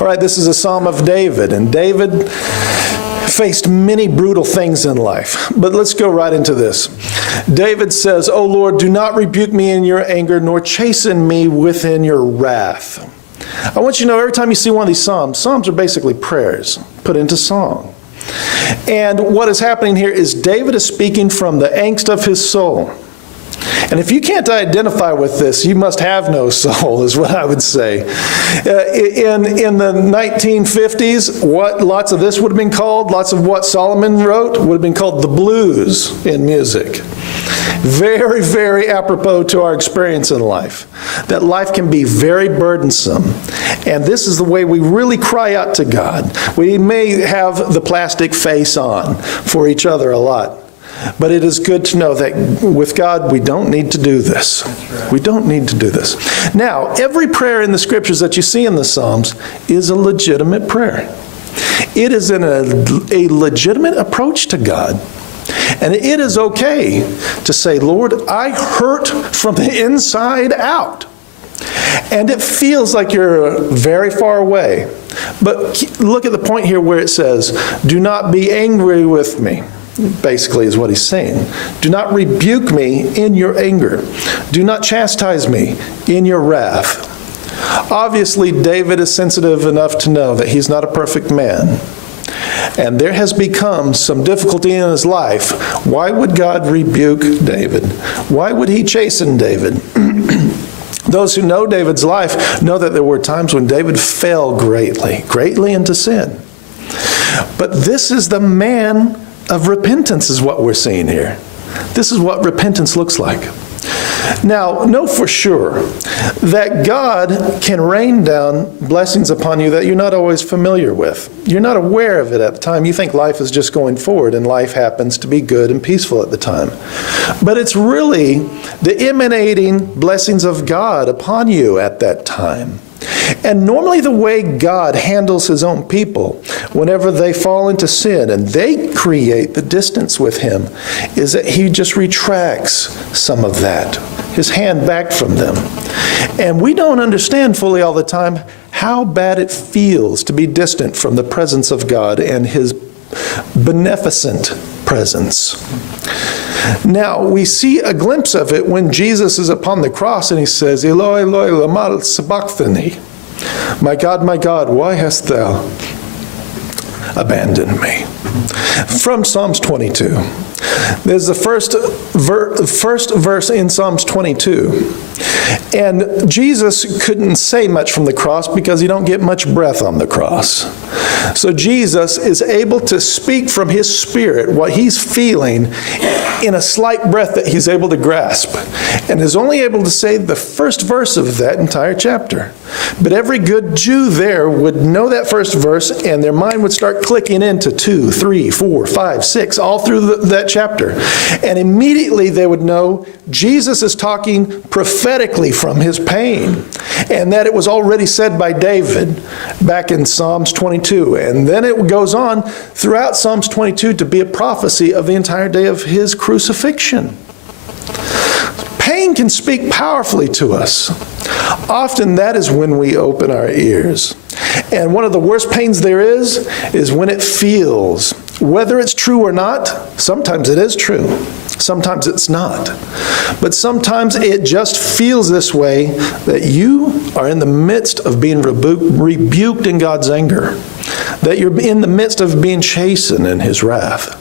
All right, this is a Psalm of David, and David faced many brutal things in life. But let's go right into this. David says, "O Lord, do not rebuke me in your anger, nor chasten me within your wrath." I want you to know, every time you see one of these Psalms are basically prayers put into song. And what is happening here is David is speaking from the angst of his soul. And if you can't identify with this, you must have no soul, is what I would say. In the 1950s, lots of this would have been called, lots of what Solomon wrote would have been called the blues in music. Very, very apropos to our experience in life. That life can be very burdensome. And this is the way we really cry out to God. We may have the plastic face on for each other a lot. But it is good to know that with God, we don't need to do this. We don't need to do this. Now, every prayer in the scriptures that you see in the Psalms is a legitimate prayer. It is a legitimate approach to God. And it is okay to say, Lord, I hurt from the inside out. And it feels like you're very far away. But look at the point here where it says, do not be angry with me. Basically is what he's saying. Do not rebuke me in your anger. Do not chastise me in your wrath. Obviously, David is sensitive enough to know that he's not a perfect man. And there has become some difficulty in his life. Why would God rebuke David? Why would he chasten David? Those who know David's life know that there were times when David fell greatly into sin. But this is the man of repentance is what we're seeing here. This is what repentance looks like. Now, know for sure that God can rain down blessings upon you that you're not always familiar with. You're not aware of it at the time. You think life is just going forward, and life happens to be good and peaceful at the time. But it's really the emanating blessings of God upon you at that time. And normally the way God handles his own people whenever they fall into sin and they create the distance with him is that he just retracts some of that, his hand back from them. And we don't understand fully all the time how bad it feels to be distant from the presence of God and his beneficent presence. Now, we see a glimpse of it when Jesus is upon the cross and he says, Eloi, Eloi, lama sabachthani. My God, why hast thou abandoned me? From Psalms 22. There's the first verse in Psalms 22. And Jesus couldn't say much from the cross because you don't get much breath on the cross. So Jesus is able to speak from his spirit what he's feeling in a slight breath that he's able to grasp, and is only able to say the first verse of that entire chapter. But every good Jew there would know that first verse, and their mind would start clicking into 2, 3, 4, 5, 6, all through that chapter. And immediately they would know Jesus is talking prophetically from his pain, and that it was already said by David back in Psalms 22. And then it goes on throughout Psalms 22 to be a prophecy of the entire day of his crucifixion. Pain can speak powerfully to us. Often that is when we open our ears. And one of the worst pains there is when it feels, whether it's true or not. Sometimes it is true. Sometimes it's not. But sometimes it just feels this way, that you are in the midst of being rebuked in God's anger, that you're in the midst of being chastened in his wrath.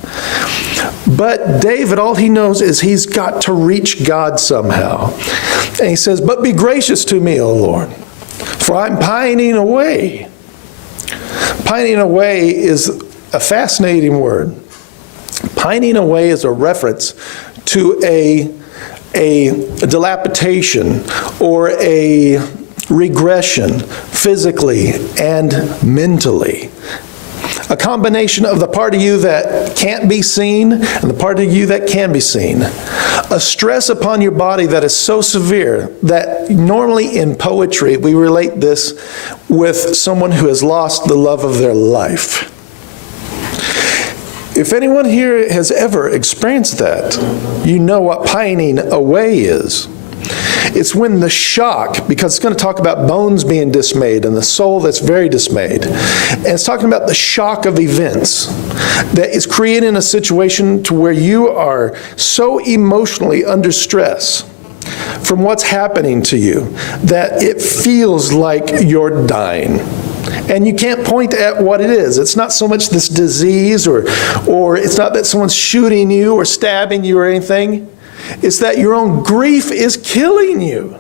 But David, all he knows is he's got to reach God somehow. And he says, but be gracious to me, O Lord, for I'm pining away. Pining away is a fascinating word. Pining away is a reference to a dilapidation or a regression physically and mentally. A combination of the part of you that can't be seen and the part of you that can be seen. A stress upon your body that is so severe that normally in poetry we relate this with someone who has lost the love of their life. If anyone here has ever experienced that, you know what pining away is. It's when the shock, because it's going to talk about bones being dismayed and the soul that's very dismayed. And it's talking about the shock of events that is creating a situation to where you are so emotionally under stress from what's happening to you that it feels like you're dying. And you can't point at what it is. It's not so much this disease or it's not that someone's shooting you or stabbing you or anything. It's that your own grief is killing you.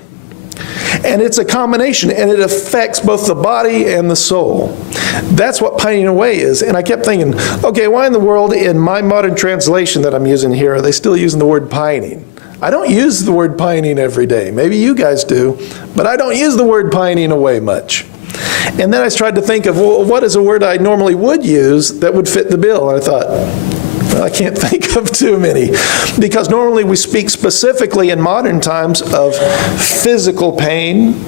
And it's a combination, and it affects both the body and the soul. That's what pining away is. And I kept thinking, okay, why in the world in my modern translation that I'm using here are they still using the word pining? I don't use the word pining every day. Maybe you guys do, but I don't use the word pining away much. And then I tried to think of, well, what is a word I normally would use that would fit the bill? And I thought, well, I can't think of too many. Because normally we speak specifically in modern times of physical pain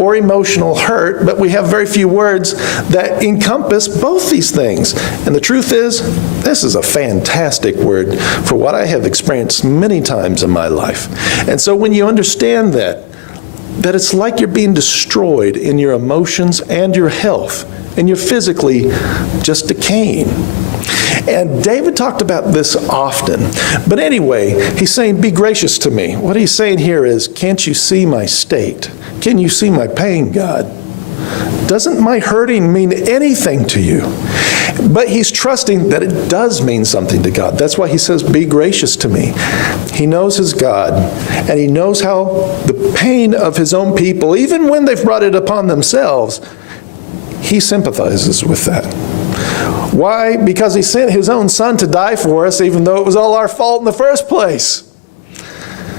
or emotional hurt, but we have very few words that encompass both these things. And the truth is, this is a fantastic word for what I have experienced many times in my life. And so when you understand that it's like you're being destroyed in your emotions and your health, and you're physically just decaying. And David talked about this often. But anyway, he's saying, be gracious to me. What he's saying here is, can't you see my state? Can you see my pain, God? Doesn't my hurting mean anything to you? But he's trusting that it does mean something to God. That's why he says, be gracious to me. He knows his God, and he knows how the pain of his own people, even when they've brought it upon themselves, he sympathizes with that. Why? Because he sent his own son to die for us, even though it was all our fault in the first place.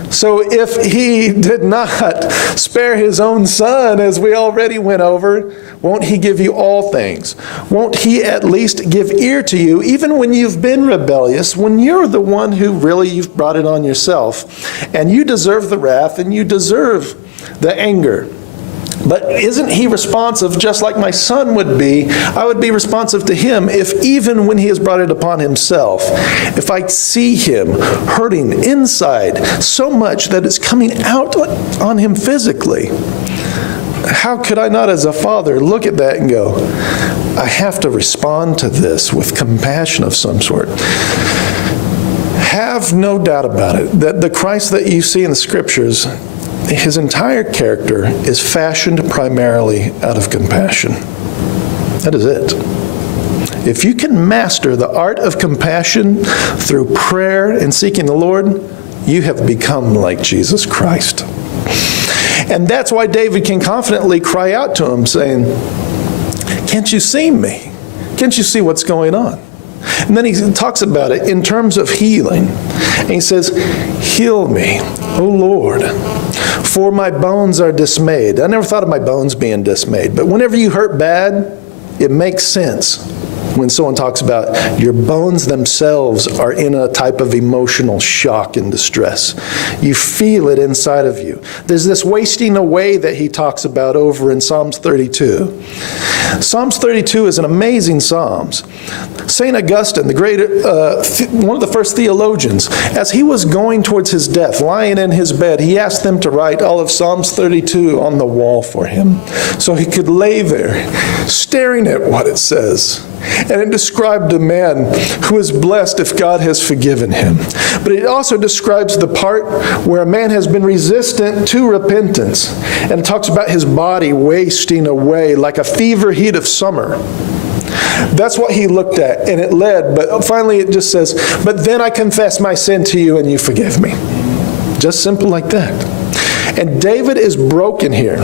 So if he did not spare his own son, as we already went over, won't he give you all things? Won't he at least give ear to you, even when you've been rebellious, when you're the one who really you've brought it on yourself, and you deserve the wrath and you deserve the anger? But isn't he responsive just like my son would be? I would be responsive to him if even when he has brought it upon himself, if I see him hurting inside so much that it's coming out on him physically, how could I not as a father look at that and go, I have to respond to this with compassion of some sort? Have no doubt about it that the Christ that you see in the scriptures, his entire character is fashioned primarily out of compassion. That is it. If you can master the art of compassion through prayer and seeking the Lord, you have become like Jesus Christ. And that's why David can confidently cry out to him saying, can't you see me? Can't you see what's going on? And then he talks about it in terms of healing. And he says, heal me, O Lord, for my bones are dismayed. I never thought of my bones being dismayed, but whenever you hurt bad, it makes sense when someone talks about your bones themselves are in a type of emotional shock and distress. You feel it inside of you. There's this wasting away that he talks about over in Psalms 32. Psalms 32 is an amazing Psalms. St. Augustine, the great, one of the first theologians, as he was going towards his death, lying in his bed, he asked them to write all of Psalms 32 on the wall for him so he could lay there staring at what it says. And it described a man who is blessed if God has forgiven him. But it also describes the part where a man has been resistant to repentance. And it talks about his body wasting away like a fever heat of summer. That's what he looked at, and it led, but finally it just says, but then I confess my sin to you and you forgive me. Just simple like that. And David is broken here.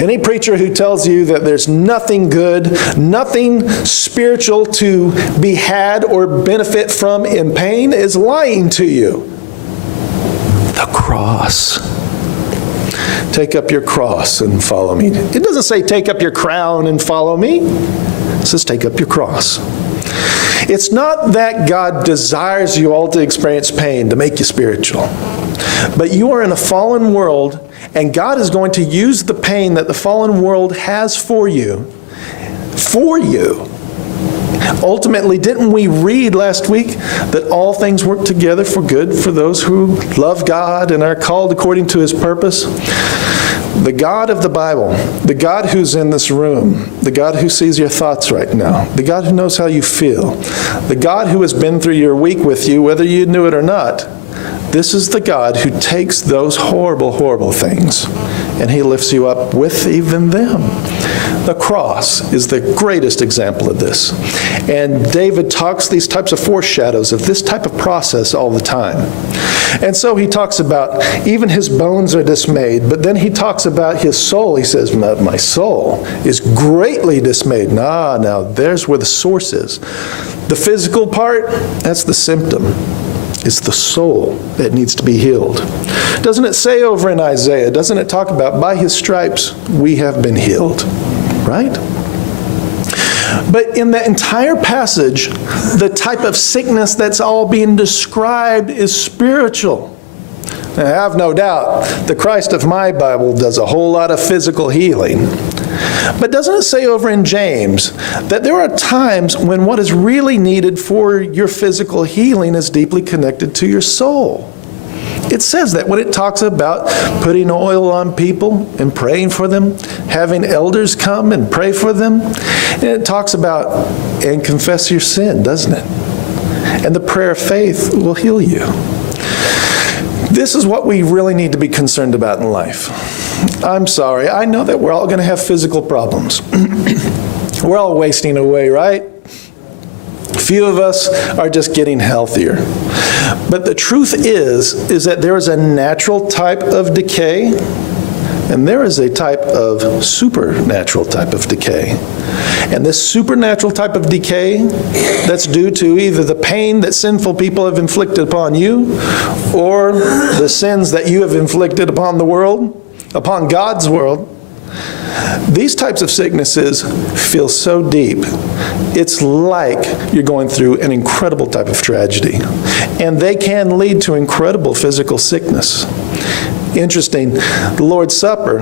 Any preacher who tells you that there's nothing good, nothing spiritual to be had or benefit from in pain is lying to you. The cross. Take up your cross and follow me. It doesn't say take up your crown and follow me. It says take up your cross. It's not that God desires you all to experience pain to make you spiritual. But you are in a fallen world, and God is going to use the pain that the fallen world has for you, Ultimately, didn't we read last week that all things work together for good for those who love God and are called according to his purpose? The God of the Bible, the God who's in this room, the God who sees your thoughts right now, the God who knows how you feel, the God who has been through your week with you, whether you knew it or not, this is the God who takes those horrible, horrible things and he lifts you up with even them. The cross is the greatest example of this. And David talks these types of foreshadows of this type of process all the time. And so he talks about even his bones are dismayed, but then he talks about his soul. He says, my soul is greatly dismayed. Now, there's where the source is. The physical part, that's the symptom. It's the soul that needs to be healed. Doesn't it say over in Isaiah, doesn't it talk about by his stripes we have been healed, right? But in the entire passage, the type of sickness that's all being described is spiritual. I have no doubt the Christ of my Bible does a whole lot of physical healing. But doesn't it say over in James that there are times when what is really needed for your physical healing is deeply connected to your soul? It says that when it talks about putting oil on people and praying for them, having elders come and pray for them, and it talks about, and confess your sin, doesn't it? And the prayer of faith will heal you. This is what we really need to be concerned about in life. I'm sorry, I know that we're all going to have physical problems. We're all wasting away, right? Few of us are just getting healthier. But the truth is that there is a natural type of decay, and there is a type of supernatural type of decay. And this supernatural type of decay that's due to either the pain that sinful people have inflicted upon you or the sins that you have inflicted upon the world, upon God's world, these types of sicknesses feel so deep. It's like you're going through an incredible type of tragedy. And they can lead to incredible physical sickness. Interesting, the Lord's Supper,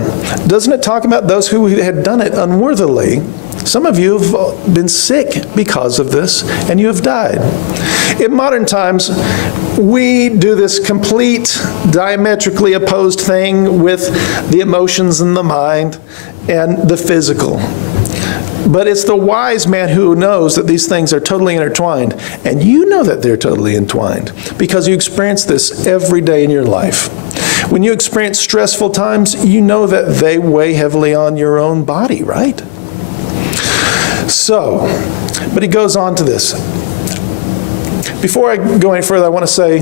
doesn't it talk about those who had done it unworthily? Some of you have been sick because of this, and you have died. In modern times, we do this complete, diametrically opposed thing with the emotions and the mind and the physical. But it's the wise man who knows that these things are totally intertwined. And you know that they're totally entwined because you experience this every day in your life. When you experience stressful times, you know that they weigh heavily on your own body, right? So, but he goes on to this. Before I go any further, I want to say,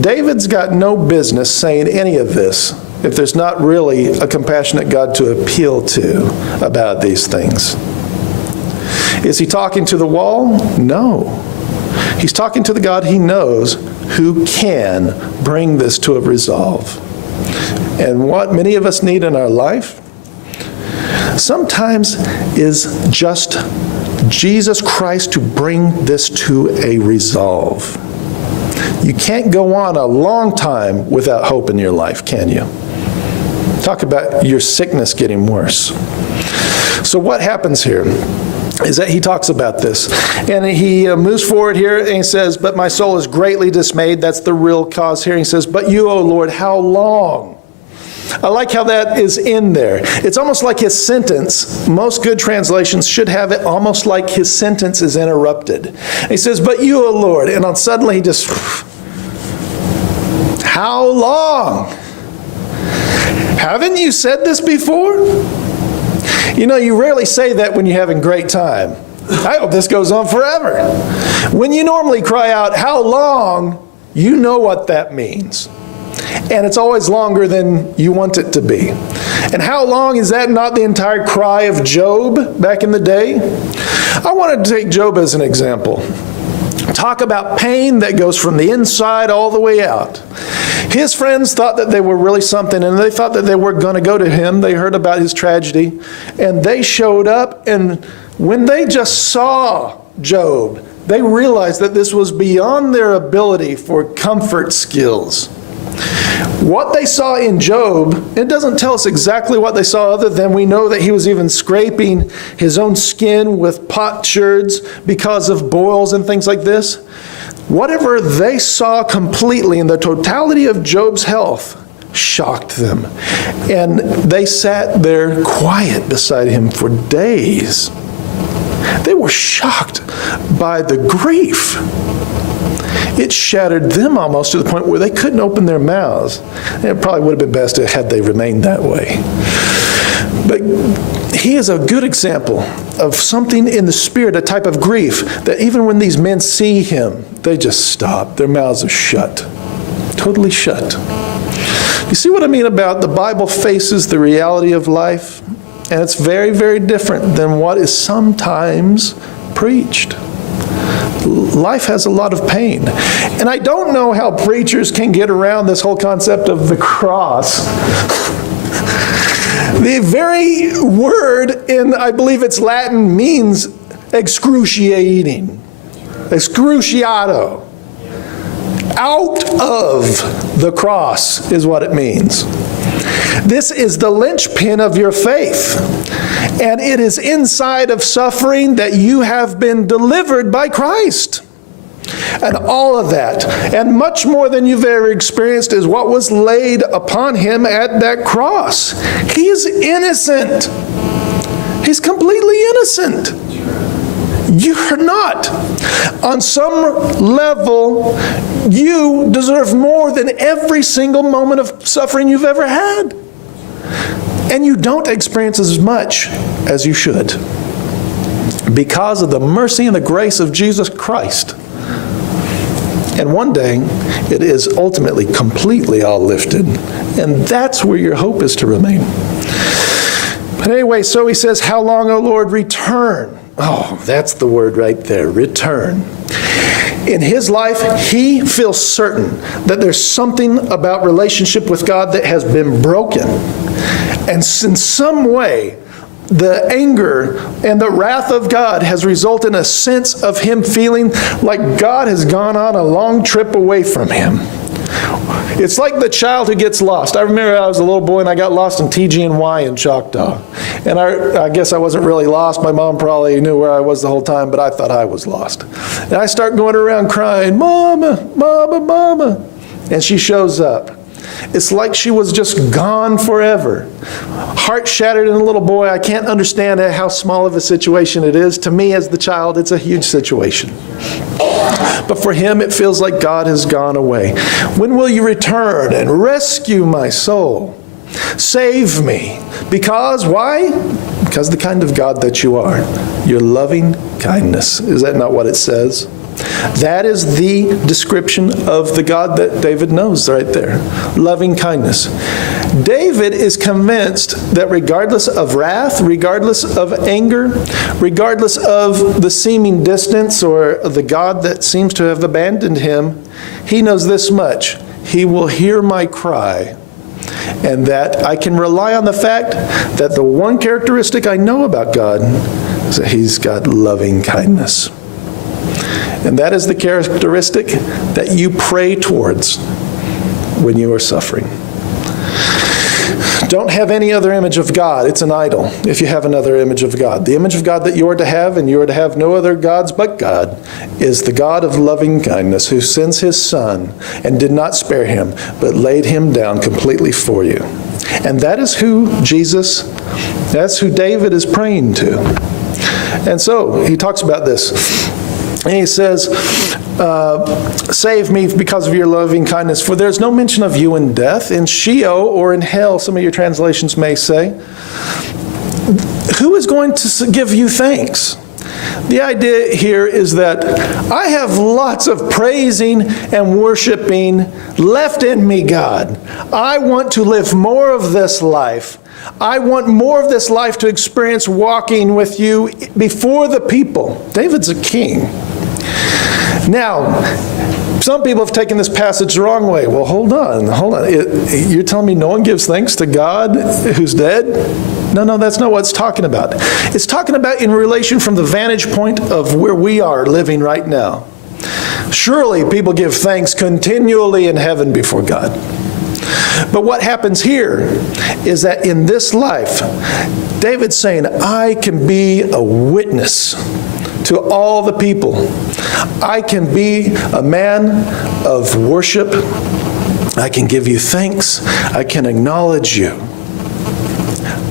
David's got no business saying any of this if there's not really a compassionate God to appeal to about these things. Is he talking to the wall? No. He's talking to the God he knows who can bring this to a resolve. And what many of us need in our life sometimes is just Jesus Christ to bring this to a resolve. You can't go on a long time without hope in your life, can you? Talk about your sickness getting worse. So what happens here is that he talks about this. And he moves forward here and he says, but my soul is greatly dismayed. That's the real cause here. He says, but you, O Lord, how long? I like how that is in there. It's almost like his sentence. Most good translations should have it almost like his sentence is interrupted. And he says, but you, O Lord. And then suddenly he just, how long? Haven't you said this before? You know, you rarely say that when you're having great time. I hope this goes on forever. When you normally cry out, how long, you know what that means. And it's always longer than you want it to be. And how long is that not the entire cry of Job back in the day? I wanted to take Job as an example. Talk about pain that goes from the inside all the way out. His friends thought that they were really something, and they thought that they were going to go to him. They heard about his tragedy, and they showed up, and when they just saw Job, they realized that this was beyond their ability for comfort skills. What they saw in Job, it doesn't tell us exactly what they saw other than we know that he was even scraping his own skin with potsherds because of boils and things like this. Whatever they saw completely in the totality of Job's health shocked them. And they sat there quiet beside him for days. They were shocked by the grief. It shattered them almost to the point where they couldn't open their mouths. And it probably would have been best had they remained that way. But he is a good example of something in the spirit, a type of grief, that even when these men see him, they just stop. Their mouths are shut, totally shut. You see what I mean about the Bible faces the reality of life? And it's very, very different than what is sometimes preached. Life has a lot of pain. And I don't know how preachers can get around this whole concept of the cross. The very word in, I believe it's Latin, means excruciating. Excruciato. Out of the cross is what it means. This is the linchpin of your faith. And it is inside of suffering that you have been delivered by Christ. And all of that, and much more than you've ever experienced, is what was laid upon him at that cross. He is innocent. He's completely innocent. You're not. On some level, you deserve more than every single moment of suffering you've ever had. And you don't experience as much as you should because of the mercy and the grace of Jesus Christ. And one day, it is ultimately completely all lifted. And that's where your hope is to remain. But anyway, so he says, how long, O Lord, return? Oh, that's the word right there, return. In his life, he feels certain that there's something about relationship with God that has been broken. And in some way, the anger and the wrath of God has resulted in a sense of him feeling like God has gone on a long trip away from him. It's like the child who gets lost. I remember I was a little boy and I got lost in TG&Y in Choctaw. And I guess I wasn't really lost. My mom probably knew where I was the whole time, but I thought I was lost. And I start going around crying, Mama, Mama, Mama. And she shows up. It's like she was just gone forever. Heart shattered in a little boy. I can't understand how small of a situation it is. To me, as the child, it's a huge situation. But for him, it feels like God has gone away. When will you return and rescue my soul? Save me. Because, why? Because the kind of God that you are. Your loving kindness. Is that not what it says? That is the description of the God that David knows right there. Loving kindness. David is convinced that regardless of wrath, regardless of anger, regardless of the seeming distance or the God that seems to have abandoned him, he knows this much. He will hear my cry. And that I can rely on the fact that the one characteristic I know about God is that he's got loving kindness. And that is the characteristic that you pray towards when you are suffering. Don't have any other image of God. It's an idol if you have another image of God. The image of God that you are to have, and you are to have no other gods but God, is the God of loving kindness who sends his Son and did not spare him, but laid him down completely for you. And that is who that's who David is praying to. And so he talks about this. And he says, save me because of your loving kindness, for there's no mention of you in death, in Sheol or in hell, some of your translations may say. Who is going to give you thanks? The idea here is that I have lots of praising and worshiping left in me, God. I want to live more of this life. I want more of this life to experience walking with you before the people. David's a king. Now, some people have taken this passage the wrong way. Well, hold on. You're telling me no one gives thanks to God who's dead? No, that's not what it's talking about. It's talking about in relation from the vantage point of where we are living right now. Surely people give thanks continually in heaven before God. But what happens here is that in this life, David's saying, I can be a witness to all the people. I can be a man of worship. I can give you thanks. I can acknowledge you.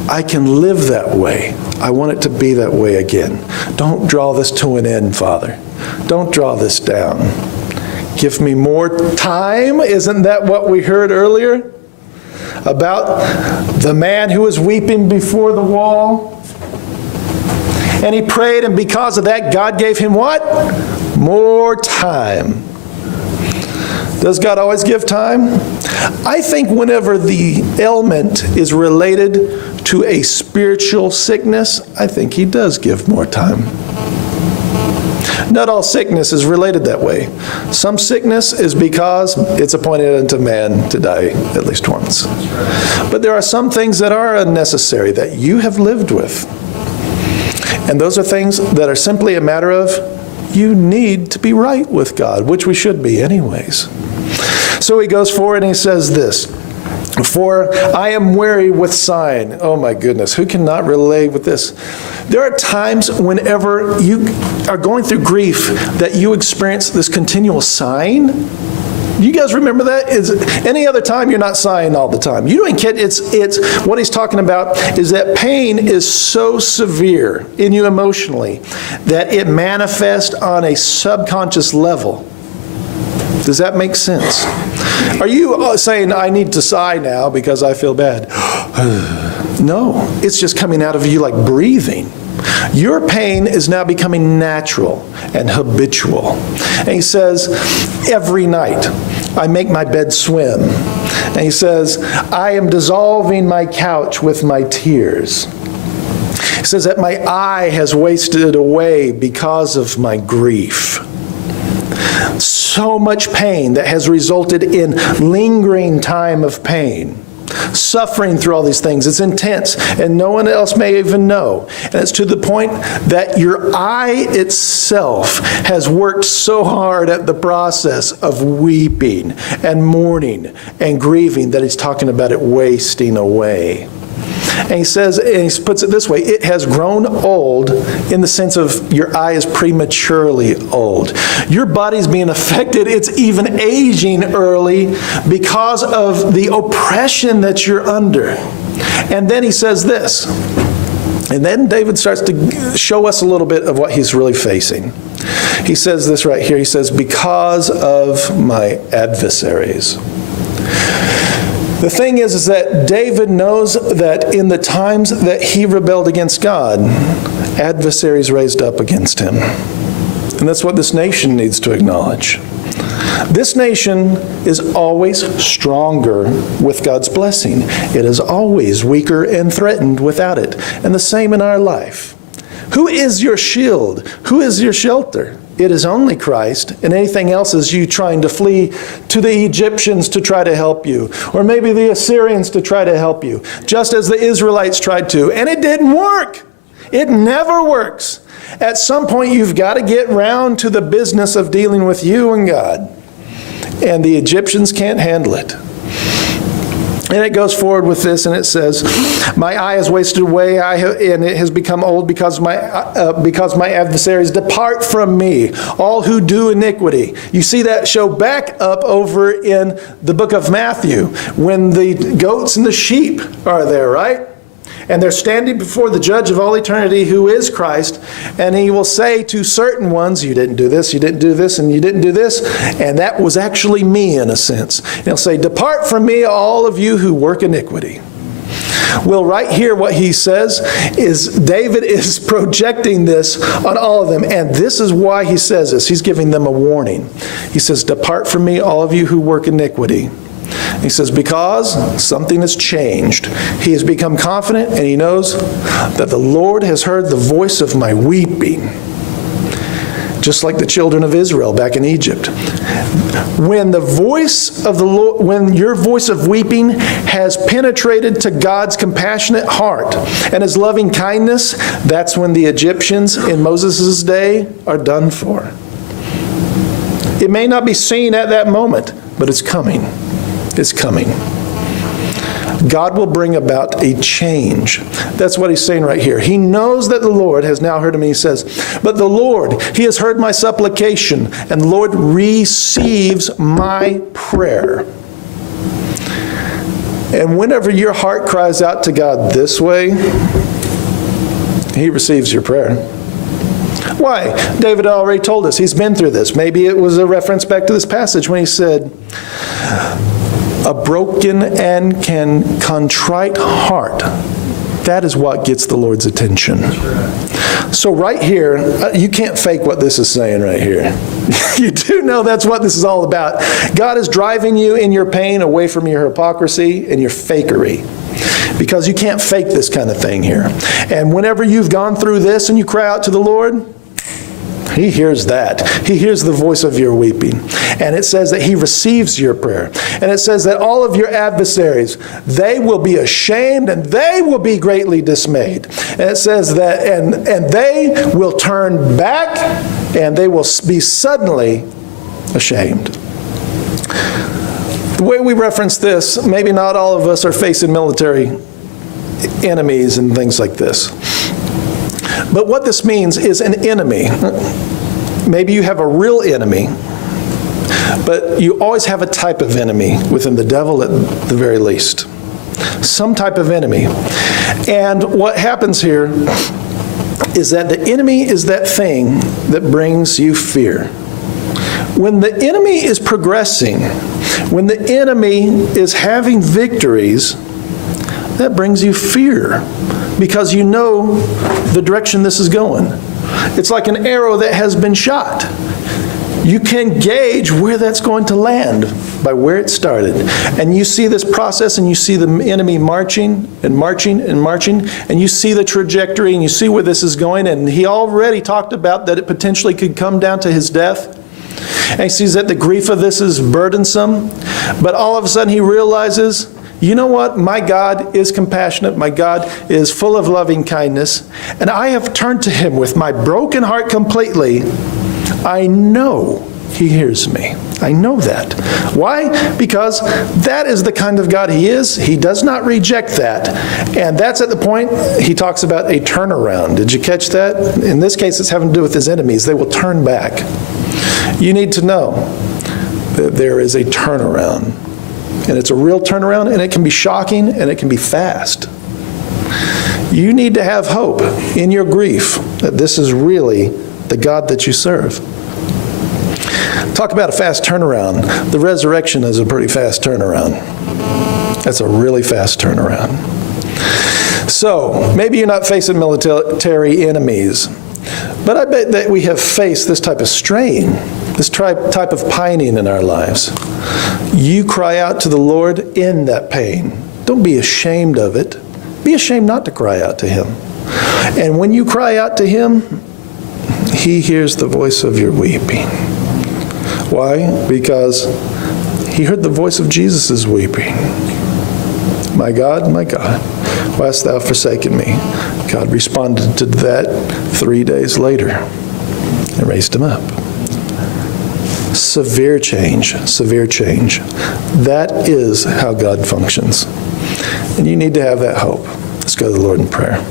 I can live that way. I want it to be that way again. Don't draw this to an end, Father. Don't draw this down. Give me more time. Isn't that what we heard earlier? About the man who was weeping before the wall. And he prayed, and because of that, God gave him what? More time. Does God always give time? I think whenever the ailment is related to a spiritual sickness, I think he does give more time. Not all sickness is related that way. Some sickness is because it's appointed unto man to die at least once. But there are some things that are unnecessary that you have lived with. And those are things that are simply a matter of you need to be right with God, which we should be anyways. So he goes forward and he says this, for I am weary with sighing. Oh my goodness, who cannot relate with this? There are times whenever you are going through grief that you experience this continual sighing. Do you guys remember that? Any other time you're not sighing all the time. You don't get it's what he's talking about is that pain is so severe in you emotionally that it manifests on a subconscious level. Does that make sense? Are you saying, I need to sigh now because I feel bad? No, it's just coming out of you like breathing. Your pain is now becoming natural and habitual. And he says, every night I make my bed swim. And he says, I am dissolving my couch with my tears. He says that my eye has wasted away because of my grief. So much pain that has resulted in lingering time of pain. Suffering through all these things. It's intense, and no one else may even know. And it's to the point that your eye itself has worked so hard at the process of weeping and mourning and grieving that he's talking about it wasting away. And he says, and he puts it this way, it has grown old in the sense of your eye is prematurely old. Your body's being affected, it's even aging early because of the oppression that you're under. And then he says this, and then David starts to show us a little bit of what he's really facing. He says this right here, he says, because of my adversaries. The thing is that David knows that in the times that he rebelled against God, adversaries raised up against him. And that's what this nation needs to acknowledge. This nation is always stronger with God's blessing. It is always weaker and threatened without it. And the same in our life. Who is your shield? Who is your shelter? It is only Christ, and anything else is you trying to flee to the Egyptians to try to help you, or maybe the Assyrians to try to help you, just as the Israelites tried to, and it didn't work. It never works. At some point, you've got to get round to the business of dealing with you and God, and the Egyptians can't handle it. And it goes forward with this, and it says, my eye has wasted away, and it has become old because my adversaries depart from me, all who do iniquity. You see that show back up over in the book of Matthew, when the goats and the sheep are there, right? And they're standing before the judge of all eternity, who is Christ, and he will say to certain ones, you didn't do this, you didn't do this, and you didn't do this, and that was actually me in a sense. And he'll say, depart from me, all of you who work iniquity. Well, right here what he says is David is projecting this on all of them, and this is why he says this. He's giving them a warning. He says, depart from me, all of you who work iniquity. He says, because something has changed. He has become confident, and he knows that the Lord has heard the voice of my weeping. Just like the children of Israel back in Egypt. When the voice of the Lord, when your voice of weeping has penetrated to God's compassionate heart and his loving kindness, that's when the Egyptians in Moses' day are done for. It may not be seen at that moment, but it's coming. It's coming. God will bring about a change. That's what he's saying right here. He knows that the Lord has now heard him, and he says, but the Lord, he has heard my supplication, and the Lord receives my prayer. And whenever your heart cries out to God this way, he receives your prayer. Why? David already told us. He's been through this. Maybe it was a reference back to this passage when he said, a broken and contrite heart, that is what gets the Lord's attention. So right here, you can't fake what this is saying right here. You do know that's what this is all about. God is driving you in your pain away from your hypocrisy and your fakery, because you can't fake this kind of thing here. And whenever you've gone through this and you cry out to the Lord, he hears that. He hears the voice of your weeping. And it says that he receives your prayer. And it says that all of your adversaries, they will be ashamed and they will be greatly dismayed. And it says that, and they will turn back and they will be suddenly ashamed. The way we reference this, maybe not all of us are facing military enemies and things like this. But what this means is an enemy. Maybe you have a real enemy, but you always have a type of enemy within the devil at the very least. Some type of enemy. And what happens here is that the enemy is that thing that brings you fear. When the enemy is progressing, when the enemy is having victories, that brings you fear, because you know the direction this is going. It's like an arrow that has been shot. You can gauge where that's going to land by where it started. And you see this process, and you see the enemy marching and marching and marching, and you see the trajectory, and you see where this is going. And he already talked about that it potentially could come down to his death. And he sees that the grief of this is burdensome. But all of a sudden he realizes, you know what? My God is compassionate. My God is full of loving kindness. And I have turned to him with my broken heart completely. I know he hears me. I know that. Why? Because that is the kind of God he is. He does not reject that. And that's at the point he talks about a turnaround. Did you catch that? In this case, it's having to do with his enemies. They will turn back. You need to know that there is a turnaround. And it's a real turnaround, and it can be shocking, and it can be fast. You need to have hope in your grief that this is really the God that you serve. Talk about a fast turnaround. The resurrection is a pretty fast turnaround. That's a really fast turnaround. So, maybe you're not facing military enemies, but I bet that we have faced this type of strain, this type of pining in our lives. You cry out to the Lord in that pain. Don't be ashamed of it. Be ashamed not to cry out to him. And when you cry out to him, he hears the voice of your weeping. Why? Because he heard the voice of Jesus' weeping. My God, why hast thou forsaken me? God responded to that 3 days later and raised him up. Severe change, severe change. That is how God functions. And you need to have that hope. Let's go to the Lord in prayer.